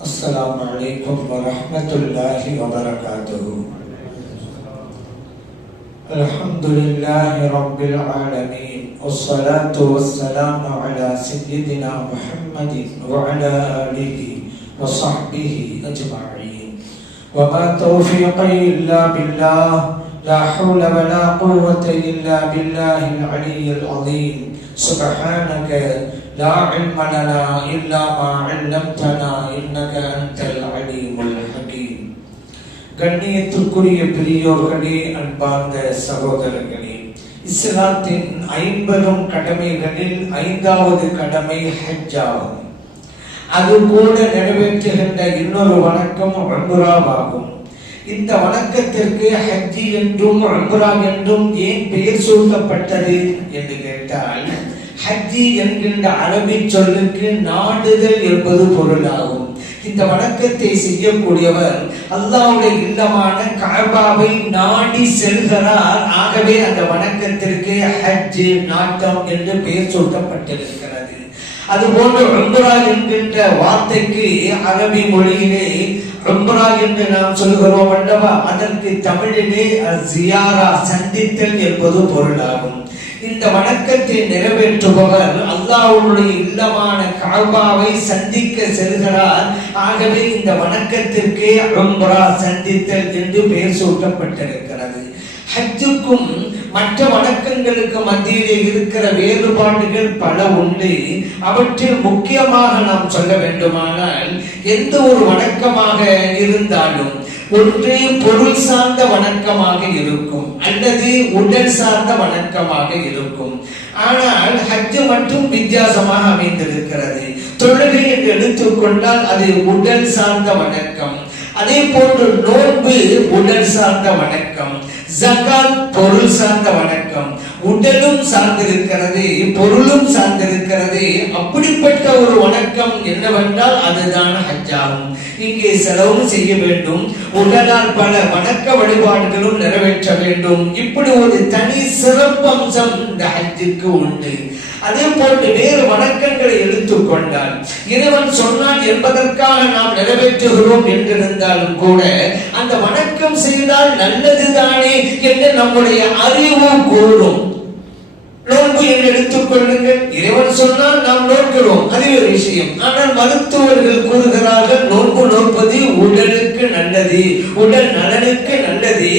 السلام عليكم ورحمة الله وبركاته. الحمد لله رب العالمين، والصلاة والسلام على سيدنا محمد وعلى آله وصحبه أجمعين. وما توفيقي إلا بالله، لا حول ولا قوة إلا بالله العلي العظيم. سبحانك لا علم لنا إلا ما علمتنا إنك أنت العليم الحكيم. கண்ணியத்துக்குரிய பெரியோர்களே, அன்பார்ந்த சகோதரர்களே, இஸ்லாத்தின் 50 கடமைகளில் 5வது கடமை ஹஜ் ஆகும். அது கூட நிறைவேற்றுகின்ற இன்னொரு வணக்கம் உம்ராவாகும். இந்த வணக்கத்திற்கு ஹஜ் என்றும் உம்ரா என்றும் ஏன் பெயர் சூட்டப்பட்டது என்று கேட்டால், ஹஜ் என்கின்ற அரபி சொல்லுக்கு நாடுதல் என்பது பொருளாகும். இந்த வணக்கத்தை செய்யக்கூடியவர் அல்லாஹ்வுடைய இல்லமான கஅபாவை நாடி செல்கிறார். ஆகவே அந்த வணக்கத்திற்கு ஹஜ் நாட்டம் என்று பெயர் சூட்டப்பட்டிருக்கிறது. அதுபோன்று உம்ரா என்கின்ற வார்த்தைக்கு அரபி மொழியிலே உம்ரா என்று நாம் சொல்கிறோம் அல்லவா, அதற்கு தமிழிலே ஜியாரா சந்தித்தல் என்பது பொருளாகும். இந்த வணக்கத்தை நிறைவேற்றுபவர் அல்லாஹ்வுடைய இல்லமான கஅபாவை சந்திக்க செல்கிறார். ஆகவே இந்த வணக்கத்திற்கே உம்ரா சந்தித்தல் என்று பெயர் சூட்டப்பட்டிருக்கிறது. ஹஜ்ஜுக்கும் மற்ற வணக்கங்களுக்கு மத்தியிலே இருக்கிற வேறுபாடுகள் பல உண்டு. அவற்றில் முக்கியமாக நாம் சொல்ல வேண்டுமானால், எந்த ஒரு வணக்கமாக இருந்தாலும் ஒன்று பொருள் சார்ந்த வணக்கமாக இருக்கும் அல்லது உடல் சார்ந்த வணக்கமாக இருக்கும். ஆனால் ஹஜ் மட்டும் வித்தியாசமாக அமைந்திருக்கிறது. தொழுகை என்று எடுத்துக்கொண்டால் அது உடல் சார்ந்த வணக்கம். அதே போன்று நோன்பு உடல் சார்ந்த வணக்கம், ஜகாத் பொருள் சார்ந்த வணக்கம். உடலும் சார்ந்திருக்கிறது, பொருளும் சார்ந்திருக்கிறது. அப்படிப்பட்ட ஒரு வணக்கம் என்னவென்றால் அதுதான் ஹஜ் ஆகும். இங்கே செலவு செய்ய வேண்டும், உடலால் பல வணக்க வழிபாடுகளும் நிறைவேற்ற வேண்டும். இப்படி ஒரு தனி சிறப்பம்சம் இந்த ஹஜ்ஜுக்கு உண்டு. அதே போன்று வேறு வணக்கங்களை எடுத்துக்கொண்டால், இறைவன் சொன்னான் என்பதற்காக நாம் நிறைவேற்றுகிறோம் என்றிருந்தாலும் கூட அந்த வணக்கம் செய்தால் நல்லதுதானே என்று நம்முடைய அறிவு கூறும். நோன்பு என்று எடுத்துக்கொள்ளுங்கள், இறைவன் சொன்னால் நாம் நோக்கிறோம், அது ஒரு விஷயம். ஆனால் மருத்துவர்கள் கூறுகிறார்கள் நோன்பு நோற்பது உடலுக்கு நல்லது, உடல் நலனுக்கு நல்லது.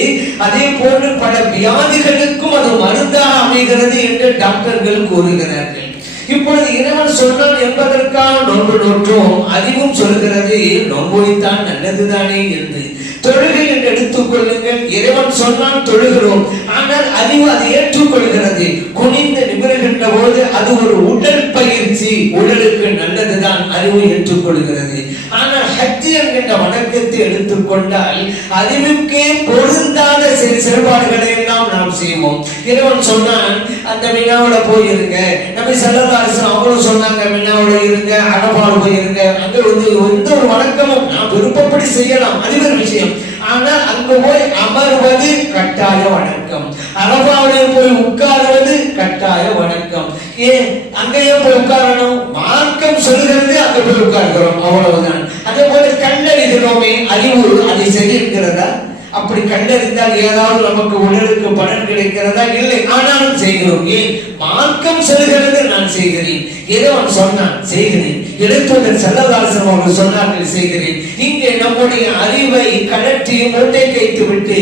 அதே போன்று பல வியாதிகளுக்கும் அது மருந்தாக அமைகிறது என்று டாக்டர்கள் கூறுகிறார்கள். இப்பொழுது இறைவன் சொன்னான் என்பதற்காக நோன்பு நோற்றோம், அறிவும் சொல்கிறது நோன்புதான் நல்லதுதானே என்று. தொழுகை என்று எடுத்துக்கொள்ளுங்கள், இறைவன் சொன்னால் தொழுகிறோம், ஆனால் அறிவு அதை ஏற்றுக்கொள்கிறது. குனிந்து நிமிர்கின்ற போது அது ஒரு உடல் பயிற்சி, உடலுக்கு நல்லதுதான், அறிவு ஏற்றுக்கொள்கிறது. ஆனால் ஹஜ் என்கின்ற வணக்கத்தை எடுத்துக்கொண்டால் அறிவுக்கே பொருந்தாத செயல்பாடுகளை எல்லாம் நாம் செய்வோம். இறைவன் சொன்னான் அந்த மினாவுல போயிருங்க, நபி ஸல்லல்லாஹு அலைஹி வஸல்லம் அவங்களும் சொன்னாங்க மினாவுல இருங்க, அரபாவுல போயிருங்க. அங்க வந்து எந்த ஒரு வணக்கமும் நாம் விருப்பப்படி செய்யலாம், அது ஒரு விஷயம். ஆனால் அங்கு போய் அமர்வது கட்டாய வணக்கம், அரபாவிலே போய் உட்காருவது கட்டாய வணக்கம். ஏன் அங்கேயே போய் உட்காரணும்? மார்க்கம் சொல்கிறது அங்க போய் உட்கார்கிறோம், அவ்வளவுதான். அதே போல கண்டறிகிறோமே, அறிவு அதை செய்திருக்கிறதா? அப்படி கண்டறிந்தால் ஏதாவது நமக்கு உடலுக்கு பலன் கிடைக்கிறதா? இல்லை, ஆனாலும் செய்கிறோம். ஏன்? மார்க்கம் சொல்கிறது நான் செய்கிறேன், இறைவன் சொன்னான் செய்கிறேன், இறைத்தூதர் ஸல்லல்லாஹு அலைஹி வஸல்லம் அவர்கள் சொன்னார்கள் செய்கிறேன். இங்கே நம்முடைய அறிவை கழற்றி மூட்டை கைத்து விட்டு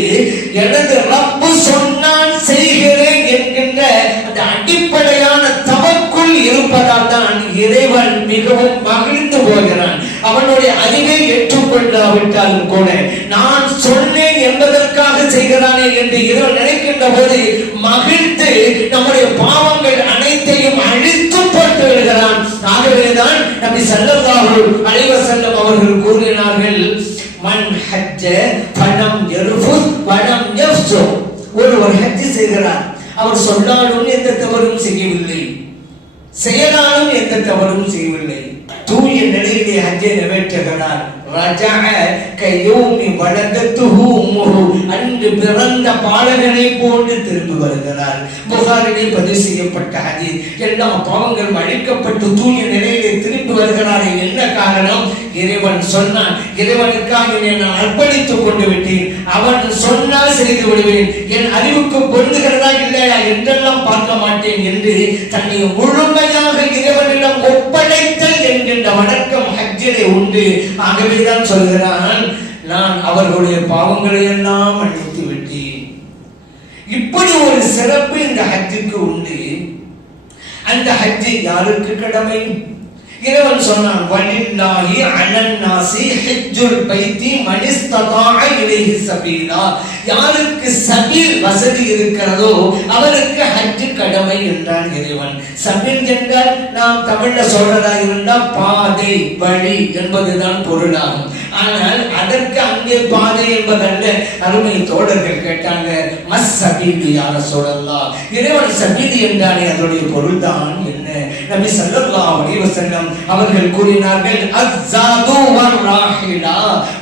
எனது ரப்பு சொன்னான் செய்கிறேன் என்கின்ற அந்த அடிப்படையான தவக்குள் இருப்பதால் தான் இறைவன் மிகவும் மகிழ்ந்து போகிறான். அவனுடைய அறிவை ஏற்றுக்கொள்ளாவிட்டாலும் கூட நான் சொன்னேன் என்பதற்காக செய்கிறானே என்று இறைவன் நினைக்கின்ற போது மகிழ்ந்து நம்முடைய பாவங்கள் அனைத்தையும் அழித்து போட்டு விடுகிறான். ஆகவேதான் நபி ஸல்லல்லாஹு அலைஹி வஸல்லம் அவர்கள் கூறினார்கள், மன் ஹஜ்ஜ ஃபலம் யர்ஃபுத் வலம் யஃப்சுக். ஒருவர் ஹஜ் செய்கிறார், அவர் சொல்லாலும் எந்த தவறும் செய்யவில்லை, செயலாலும் எந்த தவறும் செய்யவில்லை, தூய நிலையிலே ஹஜ்ஜை நிறைவேற்றுகிறார். ரஜஅ கயௌமி வலதத்துஹு உம்முஹு, அன்று பிறந்த பாலகனை போன்று திரும்பி வருகிறார். புகாரிலே பதிவு செய்யப்பட்ட ஹதீஸ். எல்லா பாவங்களும் அழிக்கப்பட்டு தூய நிலையிலே திரும்பி வருகிறார். என்ன காரணம்? இறைவன் சொன்னான், இறைவனுக்காக நான் அர்ப்பணித்துக் கொண்டு விட்டேன், அவன் சொன்னால் செய்து விடுவேன், என் அறிவுக்கு பொருந்துகிறதா இல்லையா என்றெல்லாம் பார்க்க மாட்டேன் என்று தன்னை முழுமையாக இறைவனிடம் ஒப்படைத்தல் என்கின்ற வணக்கம் ஹஜ்ஜிலே உண்டு. ஆகவேதான் சொல்கிறான், நான் அவர்களுடைய பாவங்களை எல்லாம் மன்னித்து விட்டேன். இப்படி ஒரு சிறப்பு இந்த ஹஜ்ஜுக்கு உண்டு. அந்த ஹஜ்ஜை யாருக்கு கடமை? இறைவன் சொன்னான், வலில்லாஹி அலன் நாஸி ஹஜ்ஜுல் பைத்தி மன் இஸ்ததாஅ இலைஹி சபீலா. யாருக்கு சபீல் வசதி இருக்கிறதோ அவருக்கு ஹஜ் கடமை என்றான் இறைவன். சபீல் என்றால் நாம் தமிழ்ல சொல்றதா இருந்தால் பாதை, வழி என்பதுதான் பொருளாகும். ஆனால் அதற்கு அங்கே பாதை என்பதல்ல. அருமை தோழர்கள் கேட்டாங்க, மஸ் சபீல் யா ரசூலல்லாஹ், இறைவன் சபீல் என்றாலே அதனுடைய பொருள் தான் என்ன? நபி ஸல்லல்லாஹு அலைஹி வஸல்லம் அவர்கள் கூறினார்கள், அஸ்ஸாது வர்ராஹிலா,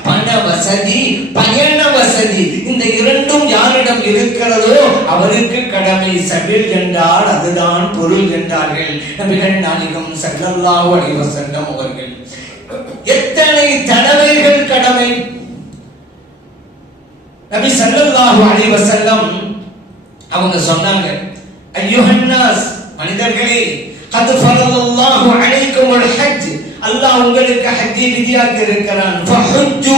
பண வசதி, பயண வசதி, இந்த இரண்டும் யாரிடம் இருக்கிறதோ அவருக்கு கடமை. சபீல் என்றால் அதுதான் பொருள் என்றார்கள் நபிகள் நாயகம் ஸல்லல்லாஹு அலைஹி வஸல்லம் அவர்கள். எத்தனை தடவைகள் கடமை? நபி ஸல்லல்லாஹு அலைஹி வஸல்லம் அவங்க சொன்னாங்க, அய்யுஹன்னாஸ், மனிதர்களே, கத் ஃபரதல்லாஹு அலைக்குமுல் ஹஜ், அல்லாஹ் உங்களுக்கு ஹஜ்ஜை விதியாக்கி இருக்கிறான். ஃபஹஜ்ஜு,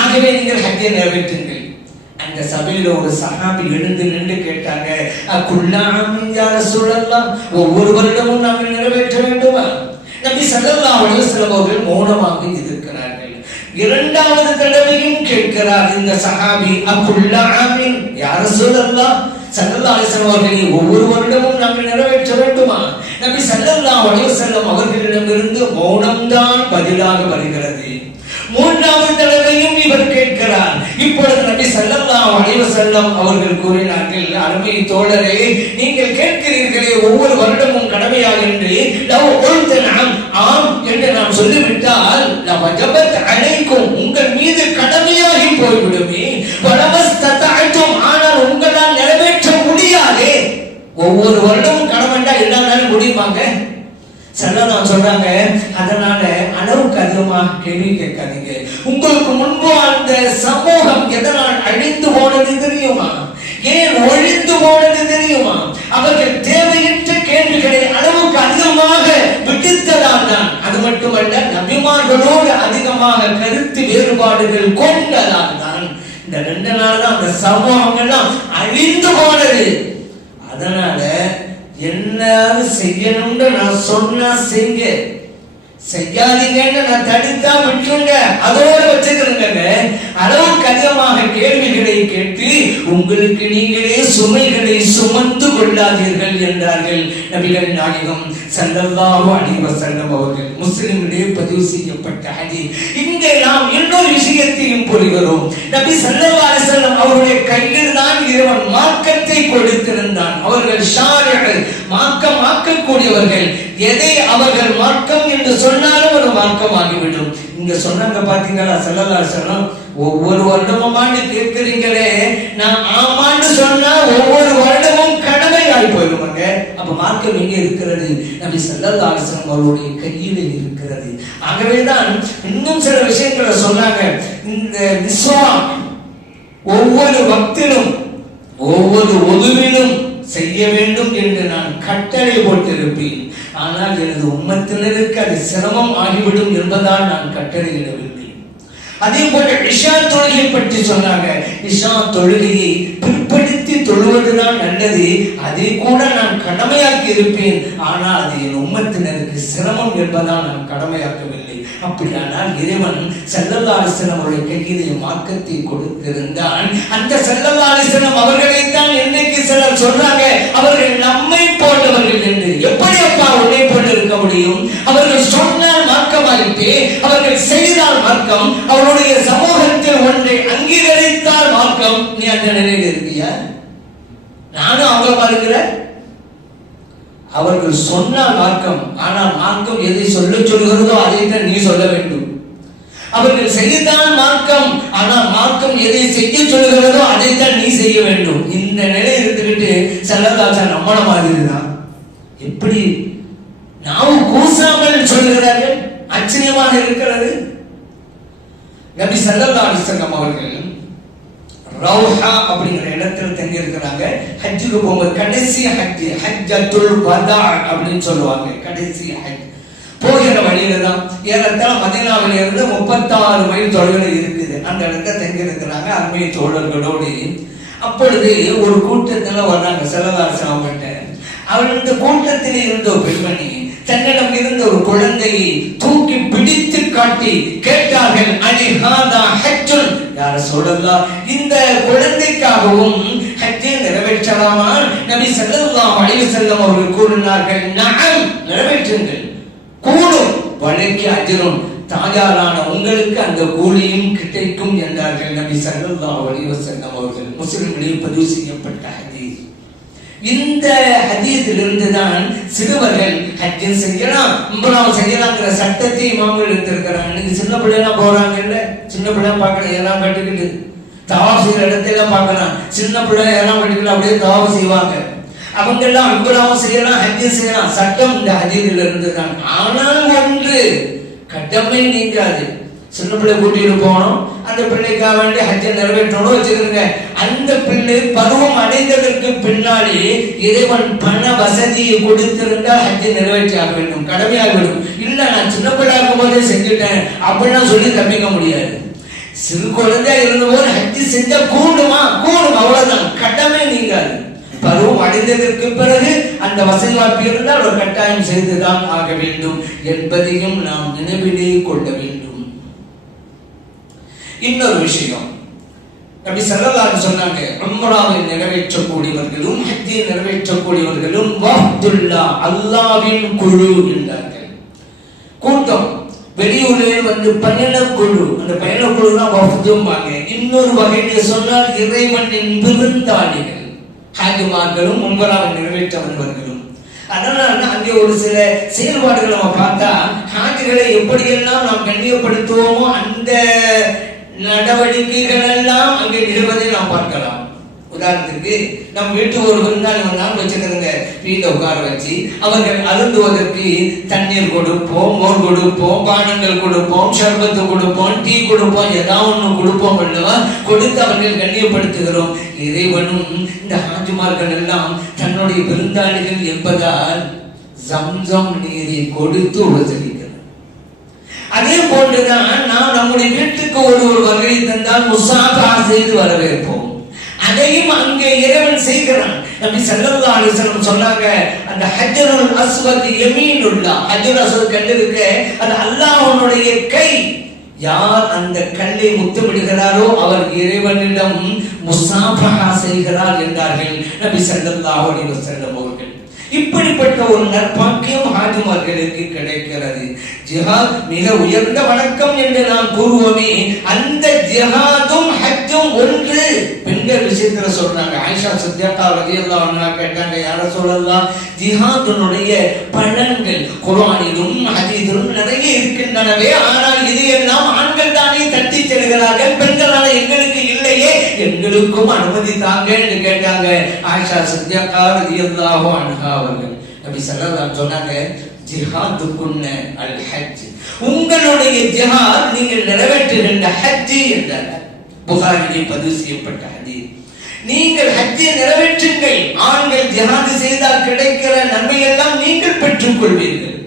ஆகவே நீங்கள் ஹஜ்ஜை நிறைவேற்றுங்கள். அந்த சபையில ஒரு சஹாபி எழுந்து நின்று கேட்டாங்க, குல்லாஹ் யா ரசூலல்லாஹ், ஒவ்வொரு வருடமும் நாங்கள் நிறைவேற்ற வேண்டுமா? நபி ஸல்லல்லாஹு அலைஹி வஸல்லம் அவர்கள் மௌனமாக இருக்கிறார்கள். இரண்டாவது தடவையும் கேட்கிறார் இந்த சஹாபி, அக்குல்லாஹ் யா ரசூலல்லாஹ், ஸல்லல்லாஹு அலைஹி வஸல்லம் அவர்களே, ஒவ்வொரு வருடமும் நாங்கள் நிறைவேற்ற வேண்டுமா? நபி ஸல்லல்லாஹு அலைஹி வஸல்லம் அவர்களிடமிருந்து மௌனம்தான் பதிலாக வருகிறது. மூன்றாவது தடவையும் இவர் கேட்கிறார். இப்பொழுது நபி ஸல்லல்லாஹு அலைஹி வஸல்லம் அவர்கள் கூறினார்கள், அருமை தோழரே, நீங்கள் கேட்கிறீர்களே ஒவ்வொரு வருடமும் கடமையா என்று, லவ் குல்த நஅம், ஆம் என்று நான் சொல்லிவிட்டால், லவஜபத் அலைக்கும், உங்கள் மீது கடமையாகி போய்விடுமே. வலமஸ்ததஅதும், ஆனால் உங்களால் நிறைவேற்ற முடியாதே. ஒவ்வொரு வருடமும் கடமைண்டா எல்லா நாளும் முடியுமாங்க? ஸல்லல்லாஹு சொல்றாங்க, அதனால அளவுக்கு அதிகமாக கேள்வி கேட்காதீங்க. உங்களுக்கு முன்பு அந்த சமூகம் எதனால் அழிந்து போனது தெரியுமா? ஏன் ஒழிந்து போனது தெரியுமா? அவர்கள் தேவையற்ற கேள்விகளை அளவுக்கு அதிகமாக விடுத்ததால் தான். அது மட்டுமல்ல, நபிமார்களோடு அதிகமாக கருத்து வேறுபாடுகள் கொண்டதால் தான். இந்த 2 நாள் தான் அந்த சமூகங்கள்லாம் அழிந்து போனது. அதனால எல்லாரும் செய்யணும்னு நான் சொன்னா செய்ய, செய்யாதீங்கன்னு நான் தடுத்தா விட்டுருங்க, அதோடு வச்சுக்கிறேங்க. அளவுக்கு அதிகமாக கேள்விகளை கேட்டு உங்களுக்கு நீங்களே சுமைகளை சுமந்து கொள்ளாதீர்கள் என்றார்கள் நபிகள் நாயகம் ஸல்லல்லாஹு அலைஹி வஸல்லம் அவர்கள். முஸ்லிமிலே பதிவு செய்யப்பட்ட ஹதீஸ். இங்கே நாம் இன்னொரு விஷயத்தையும் புரிகிறோம். நபி ஸல்லல்லாஹு அலைஹி வஸல்லம் அவருடைய கையில் தான் இறைவன் மார்க்கத்தை கொடுத்திருந்தான். அவர்கள் ஷாரிஹ், மார்க்கமாக்கக்கூடியவர்கள். எதை அவர்கள் மார்க்கம் என்று சொன்னாலும் ஒரு மார்க்கமாகிவிடும். இங்க சொன்னாங்க பாத்தீங்களா ஸல்லல்லாஹு அலைஹி வஸல்லம், ஒவ்வொரு வருடமும் கேட்கிறீங்களே, நான் ஆமான்னு சொன்னா ஒவ்வொரு வருடமும் கடமையாய் போயிடுவாங்க. அப்ப மார்க்கம் எங்க இருக்கிறது? நபி ஸல்லல்லாஹு அலைஹி வஸல்லம் அவருடைய கையில இருக்கிறது. ஆகவேதான் இன்னும் சில விஷயங்களை சொன்னாங்க. இந்த மிஸ்வாக் ஒவ்வொரு வக்திலும் ஒவ்வொரு ஒதுவிலும் செய்ய வேண்டும் என்று நான் கட்டளை போட்டிருப்பேன். ஆனால் எனது உம்மத்தினருக்கு அது சிரமம் ஆகிவிடும் என்பதால் நான் கட்டளையிடவில்லை. அதே போல இஷா தொழுகை பற்றி சொன்னாங்க. இஷா தொழுகையை பிற்படுத்தி தொழுவதுதான் நல்லது, அதை கூட நான் கடமையாக்கி இருப்பேன். ஆனால் அது என் உம்மத்தினருக்கு சிரமம் என்பதால் நான் கடமையாக்கவில்லை. அப்படியானால் இறைவன் ஸல்லல்லாஹு அலைஹி வஸல்லம் அவருடைய கையிலே மார்க்கத்தை கொடுத்திருந்தான். அந்த ஸல்லல்லாஹு அலைஹி வஸல்லம் அவர்களைத்தான் இன்னைக்கு சிலர் சொல்றாங்க, அவர்கள் நம்மை போன்றவர்கள் என்று. எப்படி அப்பா உன்னை போன்று இருக்க முடியும்? அவர்கள் சொன்னால் மார்க்கமாயிட்டு, அவர்கள் செய்தால் மார்க்கம், அவருடைய சமூகத்தில் ஒன்றை அங்கீகரித்தால் மார்க்கம். நீ அந்த நிலையில் இருக்கியா? நானும் அவங்கள பார்க்கிறேன். அவர்கள் சொன்னால் மார்க்கம், ஆனால் மார்க்கம் எதை சொல்ல சொல்கிறதோ அதை தான் நீ சொல்ல வேண்டும். அவர்கள் செய்யத்தான் மார்க்கம், ஆனால் மார்க்கம் எதை செய்ய சொல்கிறதோ அதைத்தான் நீ செய்ய வேண்டும். இந்த நிலை இருந்துகிட்டு சல்லல்லாஹு நம்மள மாதிரி தான் எப்படி நாம் கூசாமல் சொல்கிறார்கள். ஆச்சரியமாக இருக்கிறது. நபி ஸல்லல்லாஹு அலைஹி வஸல்லம் அவர்கள் ரௌஹா அப்படிங்கிற இடத்துல தங்கி இருக்கிறாங்க. ஹஜ்ஜுக்கு போகும்போது கடைசி ஹஜ், ஹஜ்ஜத்துல் வதா அப்படின்னு சொல்லுவாங்க. கடைசி ஹஜ் போகிற வழியில தான் ஏறத்தாழ மதீனாவில இருந்து 36 மைல் தொலைவில் இருக்குது. அந்த இடத்துல தங்கி இருக்கிறாங்க அருமை தோழர்களோடு. அப்பொழுது ஒரு கூட்டத்துல வர்றாங்க ஸல்லல்லாஹு அலைஹி வஸல்லம் கிட்ட. அவர் இந்த கூட்டத்தில் இருந்த ஒரு பெண்மணி தன்னிடம் இருந்த ஒரு குழந்தையை தூக்கி பிடித்து காட்டி கேட்டார்கள், அலிஹாதா ஹஜ்ஜுன், யா ரசூலல்லாஹ், இந்த குழந்தைக்காகவும் ஹஜ்ஜை நிறைவேற்றலாமா? நபி ஸல்லல்லாஹு அலைஹி வஸல்லம் அவர்கள் கூறினார்கள், நஅம், நிறைவேற்றுங்கள், கூடும், வலைக்கு அஜ்ருன், தாயாரான உங்களுக்கு அந்த கூலியும் கிடைக்கும் என்றார்கள் நபி ஸல்லல்லாஹு அலைஹி வஸல்லம் அவர்கள். முஸ்லிம்களில் பதிவு செய்யப்பட்ட ஹதீஸ். இந்த ஹதீஸிலிருந்து தான் சிறுவர்கள் ஹஜ் செய்யலாம், உம்ராவும் செய்யலாம்ங்கிற சட்டத்தை இமாம்கள் எடுத்திருக்கிறாங்க. இன்னைக்கு சின்ன பிள்ளைலாம் போறாங்க இல்ல, சின்ன பிள்ளை பார்க்கலாம், எல்லாம் கட்டுக்கிட்டு தவாஃப் செய்யற இடத்துல பார்க்கலாம். சின்ன பிள்ளை எல்லாம் கட்டுக்கிட்டு அப்படியே தவாஃப் செய்வாங்க. அவங்க எல்லாம் உம்ராவும் செய்யலாம், ஹஜ் செய்யலாம். சட்டம் இந்த ஹதீஸில் இருந்து தான். ஆனால் ஒன்று கடமை நீங்காது. சின்ன பிள்ளை கூட்டிட்டு போகணும், அந்த பிள்ளைக்காக வேண்டி ஹஜ்ஜை நிறைவேற்றணும் வச்சுக்கிறீங்க. அந்த பிள்ளை பருவம் அடைந்ததற்கு பின்னாலே இறைவன் பண வசதியை கொடுத்திருந்தால் ஹஜ்ஜை நிறைவேற்றி ஆக வேண்டும், கடமையாகிவிடும். இல்ல நான் சின்ன பிள்ளை இருக்கும் போதே செஞ்சுட்டேன் அப்படின்னா சொல்லி தப்பிக்க முடியாது. சிறு குழந்தையா இருந்த போது ஹஜ்ஜி செஞ்சா கூடுமா? கூடும், அவ்வளவுதான், கடமை நீங்காது. பருவம் அடைந்ததற்கு பிறகு அந்த வசதி வாய்ப்பு இருந்தால் ஒரு கட்டாயம் செய்துதான் ஆக வேண்டும் என்பதையும் நாம் நினைவிலே கொள்ள வேண்டும். இன்னொரு விஷயம், நபி ஸல்லல்லாஹு அலைஹி சொன்னாங்க, உம்ராவை நிறைவேற்றக்கூடியவர்களும் ஹஜ்ஜை நிறைவேற்றக்கூடியவர்களும் வஃதுல்லாஹ், அல்லாஹ்வின் குழு என்றார்கள். கூட்டம் வெளியூரில் வந்து பயணக்குழு, அந்த பயணக்குழு தான் வஃதும்பாங்க. இன்னொரு வகையில் சொன்னால் இறைவனின் விருந்தாளிகள், ஹாஜிமார்களும் உம்ராவை நிறைவேற்ற வந்தவர்களும். அதனால அங்கே ஒரு சில செயல்பாடுகள் நம்ம பார்த்தா ஹாஜிகளை எப்படியெல்லாம் நாம் கண்ணியப்படுத்துவோமோ அந்த நடவடிக்கைகள் எல்லாம் அங்கே நிகழ்வதை நாம் பார்க்கலாம். உதாரணத்துக்கு நம்ம வீட்டு ஒரு விருந்தாளி வந்தாலும் வச்சுக்கிறதுங்க, வீட்டை உட்கார வச்சு அவர்கள் அருந்துவதற்கு தண்ணீர் கொடுப்போம், மோர் கொடுப்போம், பானங்கள் கொடுப்போம், சர்பத்து கொடுப்போம், டீ கொடுப்போம், ஏதாவது ஒன்று கொடுப்போம் அல்லவா, கொடுத்து அவர்கள் கண்ணியப்படுத்துகிறோம். இறைவனும் இந்த ஹாஜிமார்கள் எல்லாம் தன்னுடைய விருந்தாளிகள் என்பதால் ஜம்சம் நீரை கொடுத்து உபசரிக்கிறார். அதே போன்றுதான் நாம் நம்முடைய வீட்டுக்கு ஒரு வகை தந்தால் முசாஃபா செய்து வரவேற்போம். அதையும் அங்கே இறைவன் செய்கிறான். நபி ஸல்லல்லாஹு அலைஹி வஸல்லம் சொன்னாங்க, அந்த ஹஜ்ருல் அஸ்வத் யமீனுல்லாஹ், ஹஜ்ருல் அஸ்வத் கல் இருக்கு, அது அல்லாஹ்வுடைய கை. யார் அந்த கல்லை முத்தமிடுகிறாரோ அவர் இறைவனிடம் முசாஃபஹா செய்கிறார் என்றார்கள் நபி ஸல்லல்லாஹு அலைஹி வஸல்லம் அவர்கள். இப்படிப்பட்ட ஒரு நற்பாக்கியம் ஹாஜிமார்களுக்கு கிடைக்கிறது. ஜிஹாத் மிக உயர்ந்த வணக்கம் என்று நாம் கூறுவோமே, அந்த ஜிஹாதும் ஹஜ்ஜும் ஒன்று. பெண்கள் விஷயத்துல சொல்றாங்க, ஆயிஷா சித்திகா ரலியல்லாஹு அன்ஹா கேட்டாங்க, யா ரசூலல்லாஹ், ஜிஹாதுனுடைய பலன்கள் குர்ஆனிலும் ஹதீஸிலும் நிறைய இருக்கின்றனவே, ஆனால் இதையெல்லாம் ஆண்கள் தானே தட்டி செல்கிறார்கள், பெண்களான எங்களுக்கு இல்லையே, எங்களுக்கும் அனுமதி தாங்க என்று கேட்டாங்க ஆயிஷா சித்திகா ரலியல்லாஹு அன்ஹா அவர்கள். நபி ஸல்லல்லாஹு அலைஹி சொன்னாங்க, ஜிஹாதுக்குன்ன அல் ஹஜ், உங்களுடைய ஜிஹாத் நீங்கள் நிறைவேற்றுகின்ற ஹஜ் என்றார். புகாரிலே பதிவு செய்யப்பட்ட ஹதீஸ். நீங்கள் ஹஜ்ஜை நிறைவேற்றுங்கள், ஆண்கள் ஜிஹாத் செய்தால் கிடைக்கிற நன்மை எல்லாம் நீங்கள் பெற்றுக் கொள்வீர்கள்.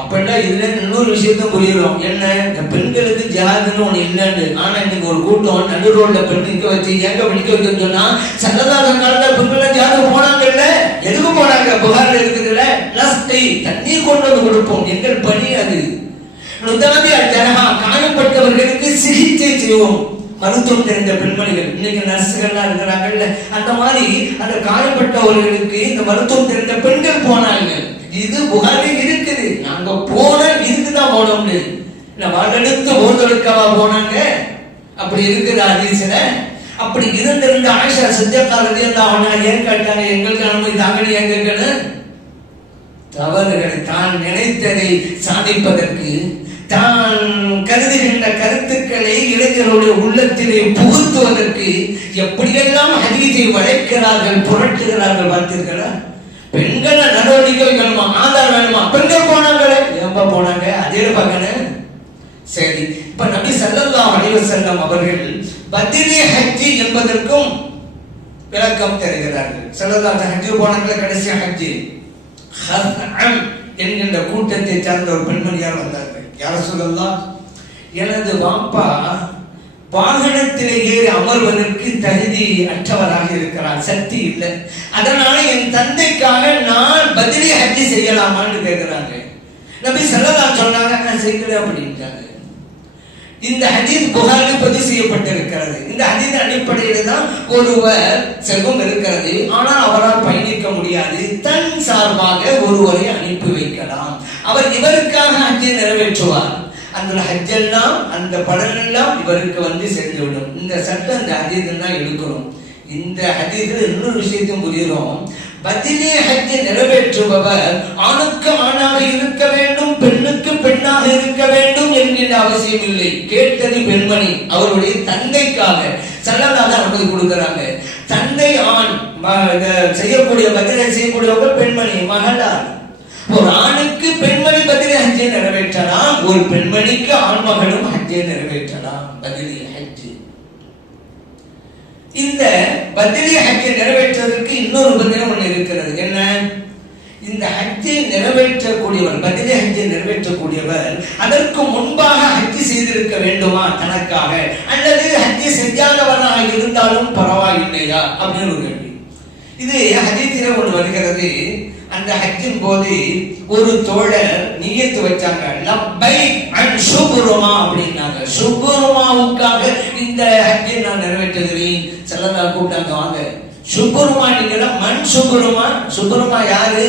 அப்படின்னா இதுல இன்னொரு விஷயத்த புரியுறோம், என்ன, இந்த பெண்களுக்கு ஜிஹாத்னு ஒண்ணு இல்லைன்னு. ஆனா இன்னைக்கு ஒரு கூட்டம் நடு ரோட்ல பெண் நிக்க வச்சு எங்க படிக்க வைக்கன்னு சொன்னா, சல்லல்லாஹு காலத்துல பெண்கள் ஜிஹாத் போனாங்கல்ல, எதுக்கு போனாங்க? புகார்ல இருக்குதுல்ல, நஸ்தி, தண்ணீர் கொண்டு வந்து கொடுப்போம், எங்கள் பணி அது. காயப்பட்டவர்களுக்கு சிகிச்சை செய்வோம். மருத்துவம் தெரிந்த பெண்மணிகள், இன்னைக்கு நர்ஸுகள்லாம் இருக்கிறாங்கல்ல, அந்த மாதிரி அந்த காயப்பட்டவர்களுக்கு இந்த மருத்துவம் தெரிந்த பெண்கள் போனாங்க. இது புகாரி இருக்குது, நாங்க போன இதுக்குதான் போனோம்னு. வாழெடுத்து ஓர்தொடுக்கவா போனாங்க? அப்படி இருக்குது ஹதீஸ்ல. அப்படி இருந்திருந்த ஆயிஷா சித்திகா ரலியல்லாஹு அன்ஹா ஏன் கேட்டாங்க, எங்களுக்கு அனுமதி தாங்கன்னு ஏன் கேட்கணும்? தவறுகளை தான் நினைத்ததை சாதிப்பதற்கு தான் கருதுகின்ற கருத்துக்களை இளைஞருடைய உள்ளத்திலே புகுத்துவதற்கு எப்படியெல்லாம் ஹதீஸை வளைக்கிறார்கள், புரட்டுகிறார்கள் பார்த்தீர்களா? பெண்கள் நடவடிக்கை வேணுமா, ஆதாரம் வேணுமா, பெண்கள் போனாங்களே, ஏன்பா போனாங்க, அதே பார்க்கணும். சரி, இப்ப நபி ஸல்லல்லாஹு அலைஹி வஸல்லம் அவர்கள் பத்ரி ஹஜ் என்பதற்கும் விளக்கம் தருகிறார்கள். ஸல்லல்லாஹு ஹஜ் போனாங்களே, கடைசி ஹஜ் ஹஸ்அம் என்கின்ற கூட்டத்தை சார்ந்த ஒரு பெண்மணியார் வந்தார்கள். யா ரசூலல்லாஹ், எனது வாப்பா வாகனத்திலே ஏறி அமர்வதற்கு தகுதி அற்றவராக இருக்கிறார், சக்தி இல்லை. அதனால என் தந்தைக்காக நான் பத்ரி ஹஜ் செய்யலாமான்னு கேட்கிறாங்க. நபி ஸல்லல்லாஹு சொன்னாங்க, நான் செய்யல அப்படின்றாங்க. இந்த ஹதீஸ் புகாரில் பதிவு செய்யப்பட்டிருக்கிறது. இந்த ஹதீஸ் அடிப்படையில் தான் ஒருவர் செல்வம் இருக்கிறது, ஆனால் அவரால் பயணிக்க முடியாது, தன் சார்பாக ஒருவரை அனுப்பி வைக்கலாம், அவர் இவருக்காக ஹஜ்ஜை நிறைவேற்றுவார். அந்த ஹஜ் எல்லாம் அந்த பலன் எல்லாம் இவருக்கு வந்து சேர்ந்துவிடும். இந்த சட்டம் இந்த ஹதீஸ் தான் எடுக்கணும். இந்த ஹதீஸ்ல இன்னொரு விஷயத்தையும் புரிகிறோம். பத்ரி ஹஜ் நிறைவேற்றுபவர் ஆணுக்கு ஆணாக இருக்க வேண்டும், பெண்ணுக்கு பெண்ணாக இருக்க வேண்டும் என்கின்ற அவசியம் இல்லை. கேட்டது பெண்மணி அவருடைய தந்தைக்காக ஸல்லல்லாஹு நமக்கு கொடுக்கிறாங்க. தந்தை ஆண், செய்யக்கூடிய பத்ரி செய்யக்கூடியவங்க பெண்மணி, மகளார். ஒரு ஆணுக்கு பெண்மணி பத்ரி ஹஜ்ஜை நிறைவேற்றலாம், ஒரு பெண்மணிக்கு ஆண் மகனும் ஹஜ்ஜை நிறைவேற்றலாம். பத்ரி ஹஜ். இந்த பத்ரி ஹஜ்ஜை நிறைவேற்றுவதற்கு இன்னொரு பந்தனம் ஒன்று இருக்கிறது. என்ன? இந்த ஹஜ்ஜை நிறைவேற்றக்கூடியவர், பத்ரி ஹஜ்ஜை நிறைவேற்றக்கூடியவர் அதற்கு முன்பாக ஹஜ் செய்திருக்க வேண்டுமா தனக்காக, அல்லது ஹஜ்ஜை செஞ்சாதவராக இருந்தாலும் பரவாயில்லையா அப்படின்னு ஒரு கேள்வி. இது ஹதீஸிலே ஒன்று வருகிறது. அந்த ஹஜ்ஜின் போது ஒரு தோழர் நியத்து வச்சாங்க, லப்பைக் அன் சுப்ருமா அப்படின்னாங்க. சுப்ருமாவுக்காக இந்த ஹஜ்ஜை நான் நிறைவேற்றுகிறேன். ஸல்லல்லாஹு கூப்பிட்டாங்க, வாங்க சுப்ருமா, நீங்க மண் சுப்ருமா. சுப்ருமா யாரு?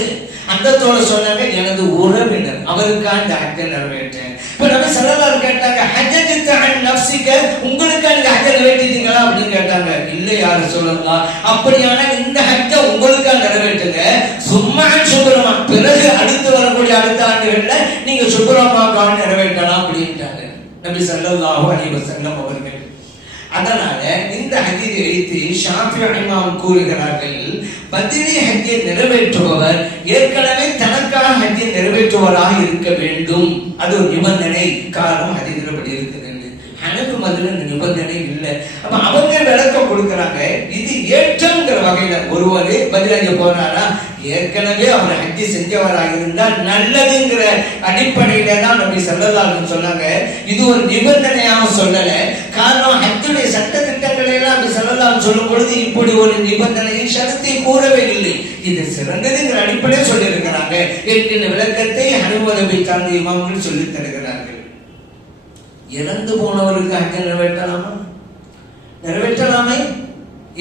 அந்த தோழர் சொன்னாங்க, எனது உறவினர், அவருக்காக இந்த ஹஜ்ஜை நிறைவேற்றேன். இப்ப நபி ஸல்லல்லாஹு கேட்டாங்க, ஹஜ்ஜத் அன் நஃப்ஸிக, உங்களுக்கு நீங்க ஹஜ்ஜை நிறைவேற்றிட்டீங்களா அப்படின்னு கேட்டாங்க. இல்லை யா ரசூலல்லாஹ், அப்படியான இந்த ஹஜ்ஜை உங்களுக்கு நிறைவேற்றுங்க, சும்மா சுப்ருமா, பிறகு அடுத்து வரக்கூடிய அடுத்த ஆண்டுகள்ல நீங்க சுப்ருமாவுக்காக நிறைவேற்றலாம் அப்படின்ட்டாங்க நபி ஸல்லல்லாஹு அலைஹி வஸல்லம் அவர்கள். அதனால இந்த ஹதீஸை வைத்து ஷாஃபிஈ இமாம் கூறுகிறார்கள், பத்ரி ஹஜ்ஜை நிறைவேற்றுபவர் ஏற்கனவே தனக்காக ஹஜ்ஜை நிறைவேற்றுவராக இருக்க வேண்டும். அது ஒரு நிபந்தனை. காரணம் ஹதீஸில் படி இருக்கிறது. ஹனஃபி மதுரை இந்த நிபந்தனை இல்லை. அப்ப அவங்க விளக்கம் கொடுக்கிறாங்க, இது ஏற்றங்கிற வகையில ஒருவர் பத்ரி ஹஜ் போறாரா, ஏற்கனவே அவர் ஹஜ்ஜி செஞ்சவராக இருந்தால் நல்லதுங்கிற அடிப்படையில தான் நபி ஸல்லல்லாஹு அலைஹி சொன்னாங்க. இது ஒரு நிபந்தனையாக சொல்லல. காரணம், ஹஜ்ஜுடைய சட்ட திட்டங்களை எல்லாம் நபி ஸல்லல்லாஹு அலைஹி சொல்லும் பொழுது இப்படி ஒரு நிபந்தனையை ஷரத்தை கூறவே இல்லை. இது சிறந்ததுங்கிற அடிப்படையில் சொல்லி இருக்கிறாங்க என்கிற விளக்கத்தை ஹனஃபி சார்ந்த இமாம்கள் சொல்லி தருகிறார்கள். இறந்து போனவருக்கு ஹஜ் நிறைவேற்றலாமா? நிறைவேற்றலாமே.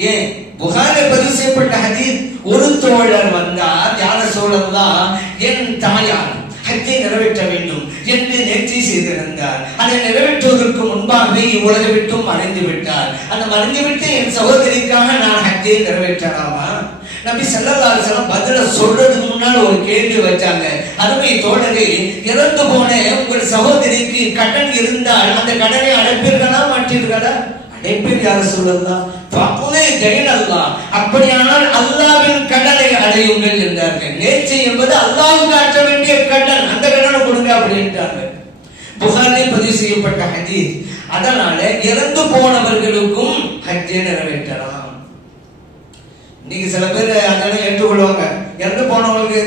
ஏன்? புகாரில் பதிவு செய்யப்பட்ட ஹதீஸ், ஒரு தோழர் வந்தார், யா ரசூலல்லாஹ், என் தாயார் ஹஜ்ஜை நிறைவேற்ற வேண்டும் என்று நேர்ச்சி செய்திருந்தார். அதை நிறைவேற்றுவதற்கு முன்பாகவே இவ்வுலகை விட்டும் மறைந்து விட்டார். அந்த மறைந்து விட்டு என் சகோதரிக்காக நான் ஹஜ்ஜை நிறைவேற்றலாமா? நபி ஸல்லல்லாஹு அலைஹி வஸல்லம் பதில சொல்றதுக்கு முன்னால் ஒரு கேள்வி வச்சாங்க. அருமை தோழரே, இறந்து போன உங்கள் சகோதரிக்கு கடன் இருந்தால் அந்த கடனை அடைப்பீர்களா மாட்டீர்களா? அடைப்பீர் யா ரசூலல்லாஹ். ஃபக்லே தைன் அல்லாஹ், அப்படியானால் அல்லாஹ்வின் கடனை அடையுங்கள் என்றார்கள். நேர்ச்சி என்பது அல்லாஹ்வுக்கு ஆற்ற வேண்டிய கடன், அந்த கடனை கொடுங்க அப்படின்றாங்க. புகாரில் பதிவு செய்யப்பட்ட ஹதீஸ். அதனால இறந்து போனவர்களுக்கும் ஹஜ்ஜை நிறைவேற்றலாம். இன்னைக்கு சில பேர் அதெல்லாம் ஏற்றுக்கொள்வாங்க. இறந்து போனவங்களுக்கு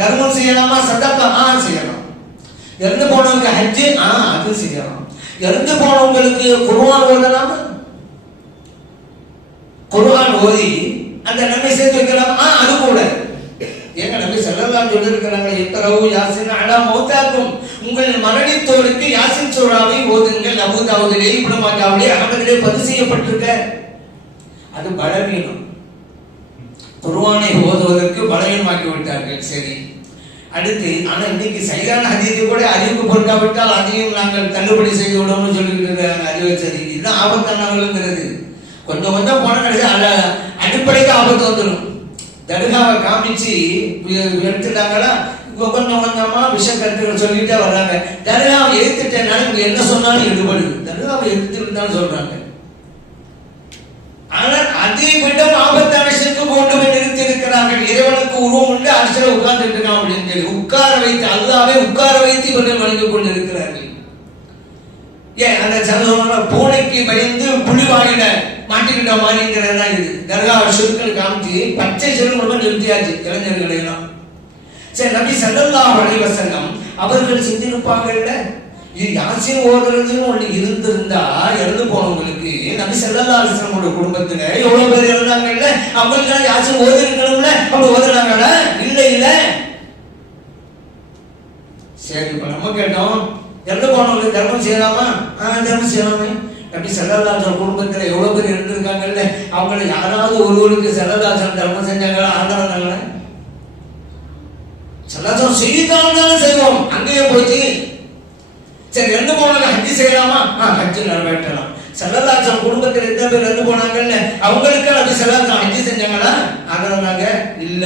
தர்மம் செய்யலாமா, சதகா செய்யலாம். இறந்து போனவங்களுக்கு ஹஜ்ஜு அது செய்யலாம். இறந்து போனவங்களுக்கு குர்ஆன் ஓதலாமா? குர்ஆன் ஓதி அந்த நன்மை சேர்த்து வைக்கலாம். அது கூட ஏங்க நபி ஸல்லல்லாஹு அலைஹி வஸல்லம் சொல்லிருக்காங்க, இக்ரவு யாசின் அலா மௌதாக்கும், உங்கள் மரணித்தோருக்கு யாசின் சூராவை ஓதுங்கள். அபூ தாவூதிலே, இப்னு மாஜாவிலே, அஹ்மதிலே பதிவு செய்யப்பட்டிருக்க. அது பலவீனம். குர்ஆனை ஓதுவதற்கு பலவீனமாக்கி விட்டார்கள். சரி, அடுத்து ஆனா இன்னைக்கு சைகான ஹதீஸை கூட அறிவுக்கு பொறுக்காவிட்டால் அதையும் நாங்கள் தள்ளுபடி செய்து விடணும்னு சொல்லிட்டு இருக்காங்க. அறிவு சரி, இதுதான் ஆபத்தானவர்களுங்கிறது. கொஞ்சம் கொஞ்சம் போன கடைசி அடிப்படைக்கு ஆபத்து வந்துடும். தர்காவை காமிச்சு எடுத்துட்டாங்களா, கொஞ்சம் கொஞ்சமா விஷ கருத்துக்கள் சொல்லிட்டே வர்றாங்க. தர்காவை எதிர்த்துட்டேனால இவங்க என்ன சொன்னாலும் எடுபடுது. தர்காவை எதிர்த்து தான் சொல்றாங்க. ஆனால் அதை விட ஆபத்தான ஷிர்க்கு கொண்டு போய் நிறுத்தி இருக்கிறார்கள். இறைவனுக்கு உருவம் உண்டு, அரசியல் உட்கார்ந்துட்டு இருக்கான் அப்படின்னு சொல்லி உட்கார வைத்து அல்லாஹ்வை உட்கார வைத்து இவர்கள் வணங்கிக் கொண்டு இருக்கிறார்கள். ஏன் அந்த சந்தோஷமான பூனைக்கு பயந்து புலிவாயில மாட்டிக்கிட்ட மாதிரிங்கிறதெல்லாம் இது. தர்கா ஷிர்க்குன்னு காமிச்சு பச்சை செல்வம் நிறுத்தியாச்சு இளைஞர்களை எல்லாம். சரி, நபி ஸல்லல்லாஹு அலைஹி வஸல்லம் அவர்கள் செஞ்சிருப்பாங்கல்ல, இது யாசின் ஓதுறதுன்னு ஒண்ணு இருந்திருந்தா இறந்து போனவங்களுக்கு நபி ஸல்லல்லாஹு அலைஹி வஸல்லம் குடும்பத்துல எவ்வளவு பேர் இருந்தாங்கல்ல, அவங்களுக்கு யாசின் ஓதிருக்கணும்ல, அப்படி ஓதுனாங்களா? இல்ல. சரி, இப்ப நம்ம கேட்டோம், இறந்து போனவங்களுக்கு தர்மம் செய்யலாமா? தர்மம் செய்யலாமே. நபி ஸல்லல்லாஹு அலைஹி வஸல்லம் குடும்பத்துல எவ்வளவு பேர் இருந்திருக்காங்கல்ல, அவங்களை யாராவது ஒருவருக்கு ஸல்லல்லாஹு அலைஹி வஸல்லம் தர்மம் செஞ்சாங்களா? ஆதரவாங்களா? ஸல்லல்லாஹு செய்தாலும் செய்வோம், அங்கேயே போச்சு. சரி, இறந்து போனாங்க, ஹஜ் செய்யலாமா? ஹஜ் நிறைவேற்றலாம். ஸல்லல்லாஹு அலைஹி வஸல்லம் குடும்பத்தில் எத்தனை பேர் இறந்து போனாங்கல்ல, அவங்களுக்கு நபி ஸல்லல்லாஹு அலைஹி வஸல்லம் ஹஜ் செஞ்சாங்களா? ஆதரவாங்க? இல்ல.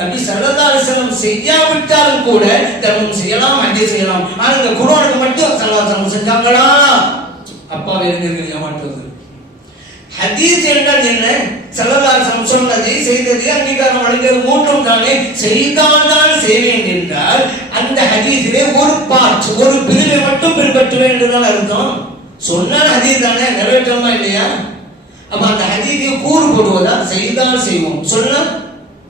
நபி ஸல்லல்லாஹு அலைஹி வஸல்லம் செய்யாவிட்டாலும் கூட தர்மம் செய்யலாம், ஹஜ் செய்யலாம். ஆனா இந்த குர்ஆனுக்கு மட்டும் ஸல்லல்லாஹு அலைஹி வஸல்லம் செஞ்சாங்களா? அப்பா இளைஞர்கள் ஏமாற்றுவது. ஹதீஸ் என்றால் என்ன? ஸல்லல்லாஹு அலைஹி வஸல்லம் சொன்னதை செய்ததை அங்கீகாரம் வழங்கியது மூன்றும் தானே. செய்தால்தான் செய்வேன் என்றால் அந்த ஹதீஸிலே ஒரு பார்ட், ஒரு பிரிவை மட்டும் பின்பற்றுவேன் என்றுதான் அர்த்தம். சொன்னால் ஹதீஸ் தானே, நிறைவேற்றமா இல்லையா? அப்ப அந்த ஹதீஸை கூறு போடுவதா? செய்தால் செய்வோம், சொன்னா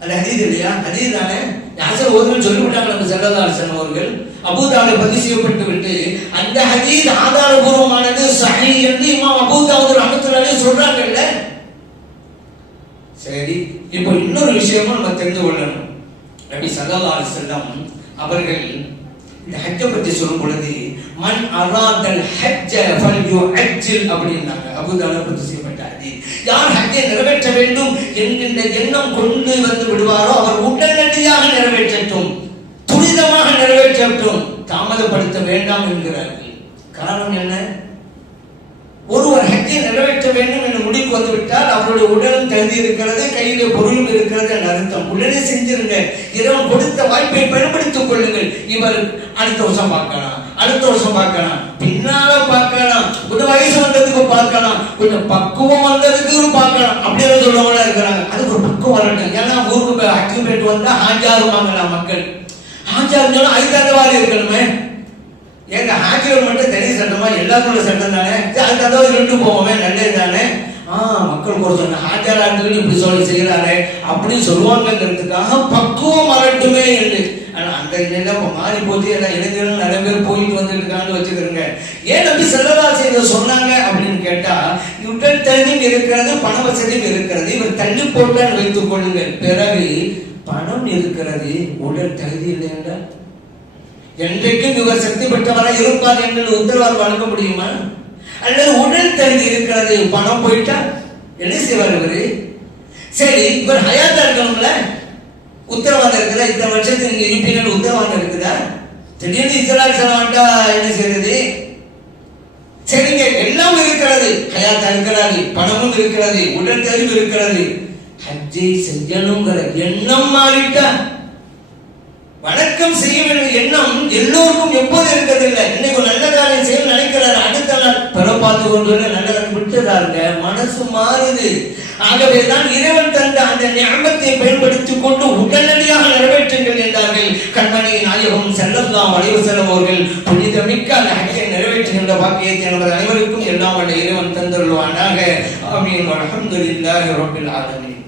அந்த ஹதீஸ் இல்லையா? ஹதீஸ் தானே. யாசர் ஓதுன்னு சொல்லிவிட்டாங்க நம்ம ஸல்லல்லாஹு அலைஹி வஸல்லம் அவர்கள். அபூ தாவூத் பதிவு செய்யப்பட்டு விட்டு அந்த ஹதீஸ் ஆதாரபூர்வமானது சஹீஹ் என்று இமாம் அபூ தாவூத் ரஹ்மத்துல்லாஹி அலைஹி சொல்றாங்கல்ல. சரி, இப்போ இன்னொரு விஷயமும் நம்ம தெரிந்து கொள்ளணும். நபி ஸல்லல்லாஹு அலைஹி வஸல்லம் அவர்கள் இந்த ஹஜ்ஜை பற்றி சொல்லும் பொழுது மன் அராதல் ஹஜ்ஜ ஃபல்யுஅஜ்ஜில் அப்படின்னாங்க. அபூ தாவூத் பதிவு செய்யப்பட்ட ஹதீஸ். யார் ஹஜ்ஜை நிறைவேற்ற வேண்டும் என்கின்ற எண்ணம் கொண்டு வந்து விடுவாரோ அவர் உடனடியாக நிறைவேற்றட்டும், துரிதமாக நிறைவேற்றட்டும், தாமதப்படுத்த வேண்டாம் என்கிறார்கள். காரணம் என்ன? ஒருவர் ஹஜ்ஜை நிறைவேற்ற வேண்டும் என்று முடிவுக்கு வந்துவிட்டால் அவருடைய உடலும் தகுதி இருக்கிறது, கையிலே பொருளும் இருக்கிறது என்ற அர்த்தம். உடனே செஞ்சிருங்க. இறைவன் கொடுத்த வாய்ப்பை பயன்படுத்திக் கொள்ளுங்கள். இவர் அடுத்த வருஷம் பார்க்கலாம், அடுத்த வருஷம் பார்க்கலாம், பின்னால பார்க்கலாம், கொஞ்சம் வயசு வந்ததுக்கு பார்க்கலாம், கொஞ்சம் பக்குவம் வந்ததுக்கு பார்க்கலாம், அப்படின்னு சொல்லவங்களா இருக்கிறாங்க. அதுக்கு ஒரு பக்குவம் வரட்டும். ஏன்னா ஊருக்கு ஹஜ்ஜு போயிட்டு வந்தா ஹாஜாரு வாங்கலாம் மக்கள். ஹாஜாரு ஐந்தாண்டு இருக்கணுமே. ஏங்க ஹாஜிகள் மட்டும் தனி சட்டமா? எல்லாருக்குள்ள சட்டம் தானே. அதுக்காக ரெண்டு போவோமே, நல்லது தானே. மக்கள் ஒரு சொன்ன ஹாஜரான்னு இப்படி சொல்லி செய்யறாரு அப்படின்னு சொல்லுவாங்கிறதுக்காக பக்குவம் வரட்டுமே என்று. ஆனா அந்த நிலைமை மாறி போச்சு. எல்லாம் இளைஞர்கள் நிறைய பேர் போயிட்டு வந்துட்டு இருக்கான்னு வச்சுக்கிறேங்க. ஏன் நபி ஸல்லல்லாஹு அலைஹி வஸல்லம் சொன்னாங்க அப்படின்னு கேட்டா, உடல் தகுதியும் இருக்கிறது, பண வசதியும் இருக்கிறது. இவர் தள்ளி போட்டான்னு வைத்துக் கொள்ளுங்கள். பிறகு பணம் இருக்கிறது, உடல் தகுதி இல்லை என்றால் என்றைக்கும் இவர் சக்தி பெற்றவராக இருப்பார் என்று உத்தரவாதம் வழங்க முடியுமா? அல்லது உடல் தகுதி இருக்கிறது, பணம் போயிட்டா என்ன செய்வார் இவரு? சரி, இவர் ஹயாத்தா இருக்கணும்ல, உத்தரவாதம் இருக்குதா? இத்தனை வருஷத்துக்கு நீங்க இருப்பீங்கன்னு உத்தரவாதம் இருக்குதா? திடீர்னு இஸ்லால் செலவாண்டா என்ன செய்யறது? சரிங்க, எல்லாம் இருக்கிறது, ஹயாத்தா இருக்கிறாரு, பணமும் இருக்கிறது, உடல் தகுதி இருக்கிறது. ஹஜ்ஜை செய்யணுங்கிற எண்ணம் மாறிட்டா, வணக்கம் செய்ய வேண்டிய எண்ணம் எல்லோருக்கும் எப்போது இருக்கிறதில்லை. இன்னைக்கு நல்ல காரியம் செய்ய நினைக்கிறாரு, அடுத்த நாள் பிற பார்த்து கொண்டு நல்ல காரியம் விட்டுறாருங்க. மனசு மாறுது. ஆகவேதான் இறைவன் தந்த அந்த நியமத்தை பயன்படுத்திக் கொண்டு உடனடியாக நிறைவேற்றுங்கள் என்றார்கள். கண்மணி நாயகம் ஸல்லல்லாஹு அலைஹி வஸல்லம் அவர்கள் புனிதமிக்க அந்த ஹஜ்ஜை நிறைவேற்றுகின்ற பாக்கியத்தை நமது அனைவருக்கும் எல்லாம் வல்ல இறைவன் தந்தருள்வானாக. ஆமீன். வல்ஹம்துலில்லாஹி ரப்பில் ஆலமீன்.